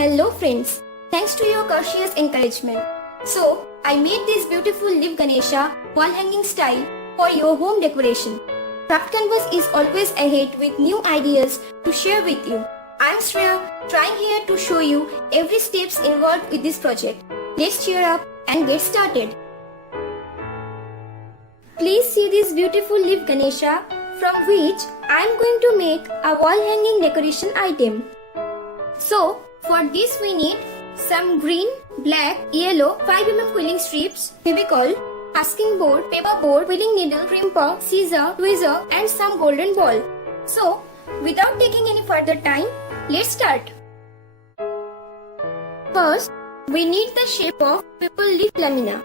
Hello friends, thanks to your courteous encouragement. So, I made this beautiful leaf Ganesha wall hanging style for your home decoration. Craft Canvas is always ahead with new ideas to share with you. I am Shreya, trying here to show you every steps involved with this project. Let's cheer up and get started. Please see this beautiful leaf Ganesha from which I am going to make a wall hanging decoration item. So, for this we need some green, black, yellow 5mm quilling strips, Fevicol, masking board, paper board, quilling needle, crimper, scissor, tweezer and some golden ball. So, without taking any further time, let's start. First, we need the shape of maple leaf lamina.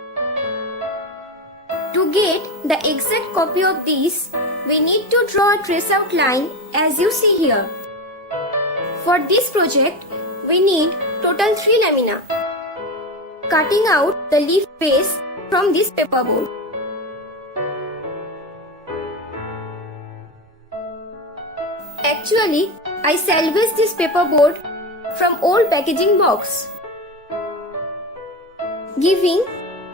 To get the exact copy of this, we need to draw a trace outline as you see here. For this project, we need total 3 lamina. Cutting out the leaf base from this paper board. Actually, I salvaged this paper board from old packaging box, giving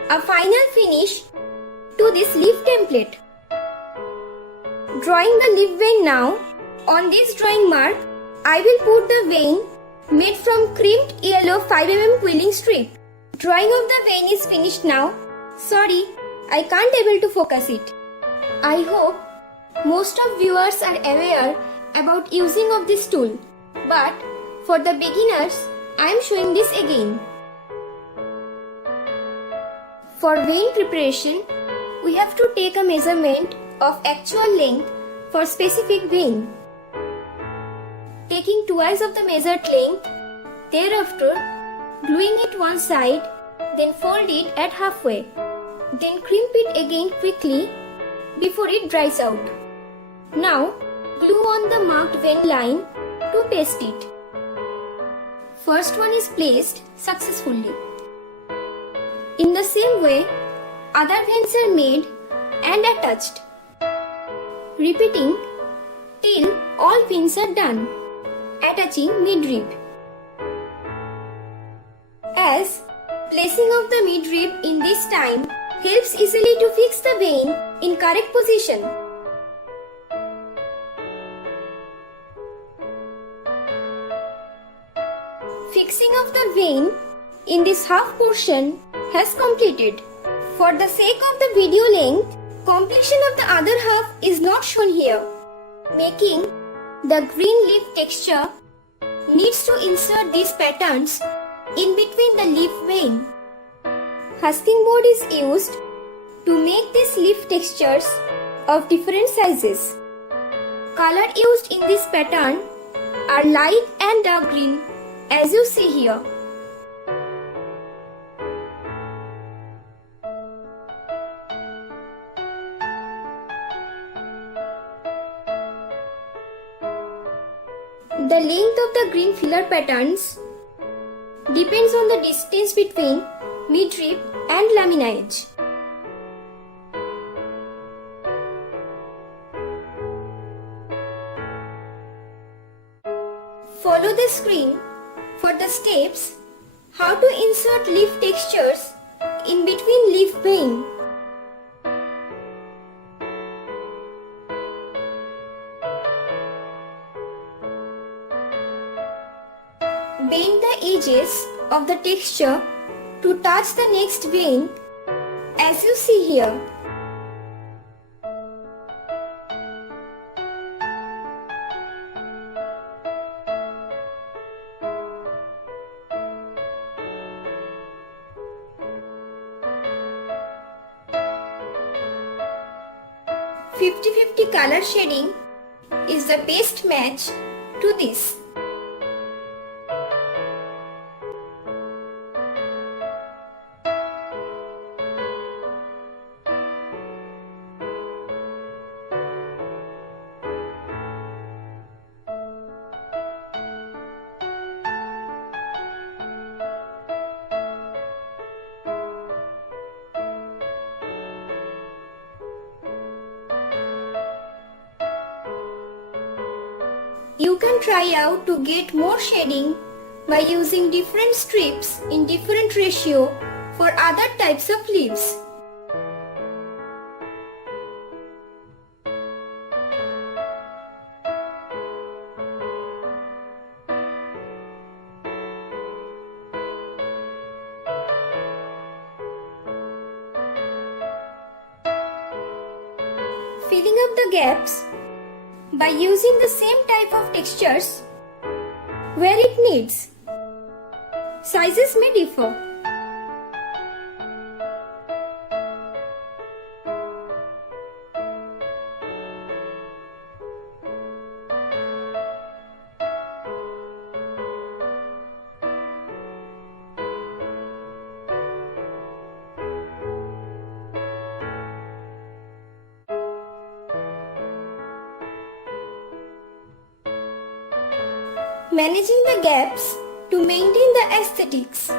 a final finish to this leaf template. Drawing the leaf vein now. On this drawing mark, I will put the vein made from crimped yellow 5mm quilling strip. Drawing of the vein is finished now. Sorry, I can't able to focus it. I hope most of viewers are aware about using of this tool. But for the beginners, I am showing this again. For vein preparation, we have to take a measurement of actual length for specific vein. Taking twice of the measured length, thereafter gluing it one side, then fold it at halfway, then crimp it again quickly before it dries out. Now glue on the marked vein line to paste it. First one is placed successfully. In the same way, other veins are made and attached. Repeating till all veins are done. Attaching midrib. As placing of the midrib in this time helps easily to fix the vein in correct position. Fixing of the vein in this half portion has completed. For the sake of the video length, completion of the other half is not shown here. Making the green leaf texture needs to insert these patterns in between the leaf vein. Husking board is used to make these leaf textures of different sizes. Color used in this pattern are light and dark green as you see here. The length of the green filler patterns depends on the distance between midrib and lamina edge. Follow the screen for the steps how to insert leaf textures in between leaf vein. Bend the edges of the texture to touch the next vein as you see here. "50-50" color shading is the best match to this. You can try out to get more shading by using different strips in different ratio for other types of leaves. Filling up the gaps by using the same type of textures where it needs. Sizes may differ. Managing the gaps to maintain the aesthetics.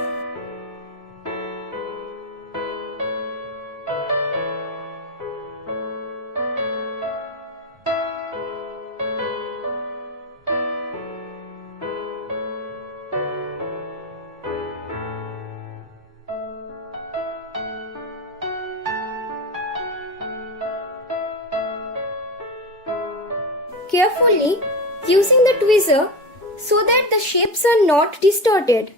Carefully using the tweezer so that the shapes are not distorted.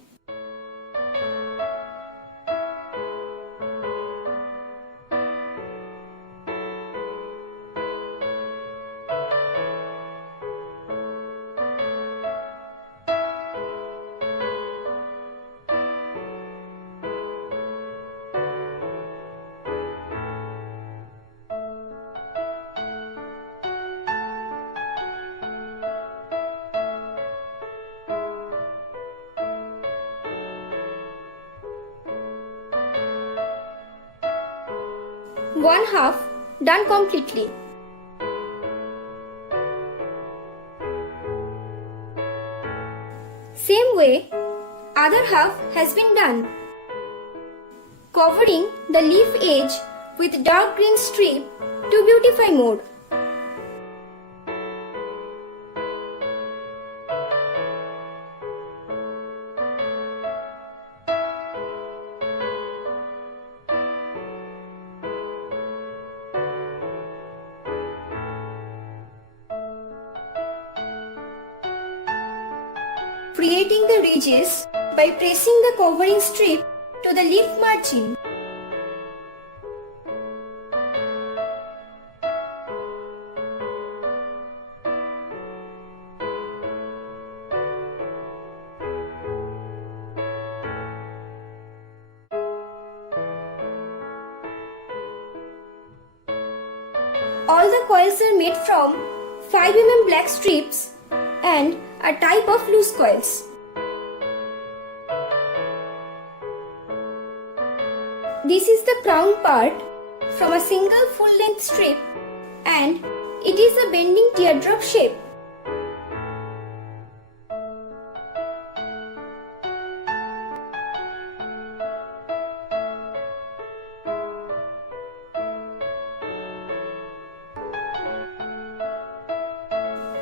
One half done completely. Same way, other half has been done. Covering the leaf edge with dark green strip to beautify more. Creating the ridges by pressing the covering strip to the leaf margin. All the coils are made from 5 mm black strips and a type of loose coils. This is the crown part from a single full-length strip and it is a bending teardrop shape.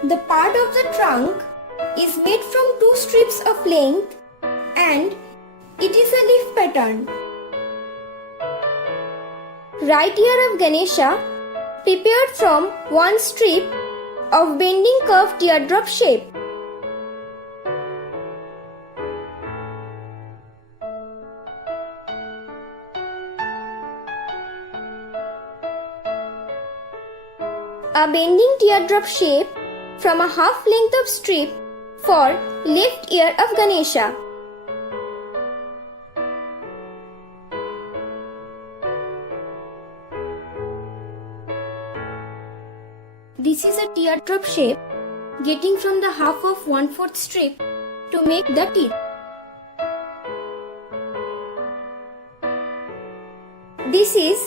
The part of the trunk is made from 2 strips of length and it is a leaf pattern. Right ear of Ganesha prepared from 1 strip of bending curved teardrop shape. A bending teardrop shape from a half length of strip for left ear of Ganesha. This is a teardrop shape getting from the half of 1/4 strip to make the teeth. This is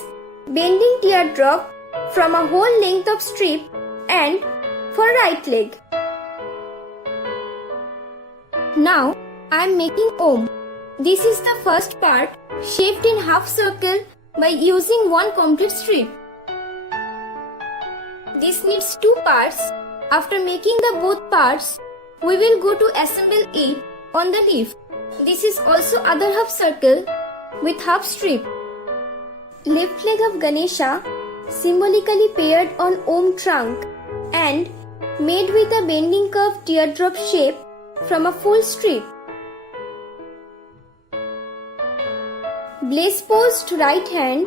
bending teardrop from a whole length of strip and for right leg. Now I am making Om. This is the first part shaped in half circle by using 1 complete strip. This needs 2 parts. After making the both parts, we will go to assemble it on the leaf. This is also other half circle with half strip. Left leg of Ganesha symbolically paired on Om trunk and made with a bending curve teardrop shape from a full strip. Blaze posed right hand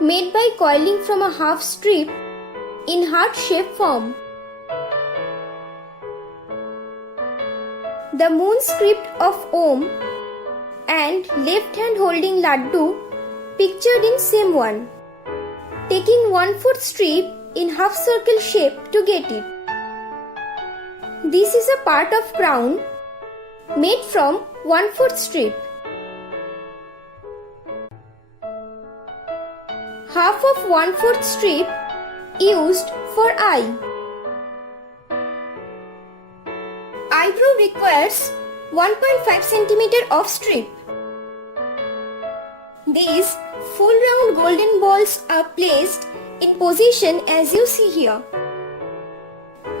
made by coiling from a half strip in heart shape form. The moon script of Om and left hand holding Laddu pictured in same one, taking 1/4 strip in half circle shape to get it. This is a part of crown made from 1/4 strip. Half of 1/4 strip used for eye. Eyebrow requires 1.5 cm of strip. These full round golden balls are placed in position as you see here.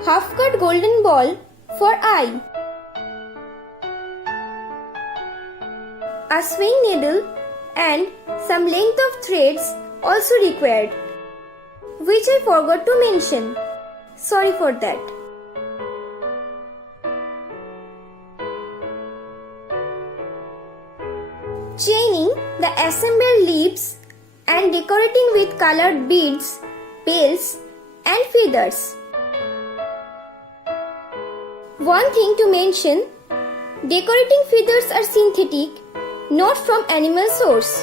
Half cut golden ball for eye. A swing needle and some length of threads also required, which I forgot to mention. Sorry for that. Chaining the assembled leaves and decorating with colored beads, bells and feathers. One thing to mention, decorating feathers are synthetic, not from animal source.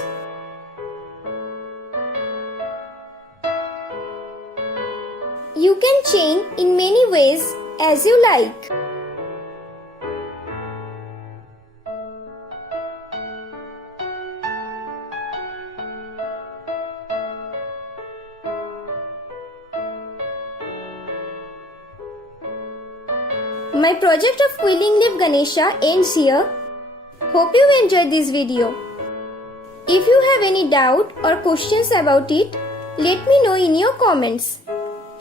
You can chain in many ways as you like. My project of quilling leaf Ganesha ends here. Hope you enjoyed this video. If you have any doubt or questions about it, let me know in your comments.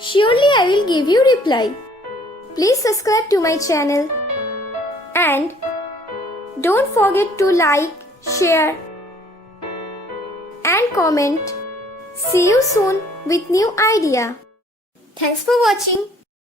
Surely I will give you reply. Please subscribe to my channel. And don't forget to like, share and comment. See you soon with new idea. Thanks for watching.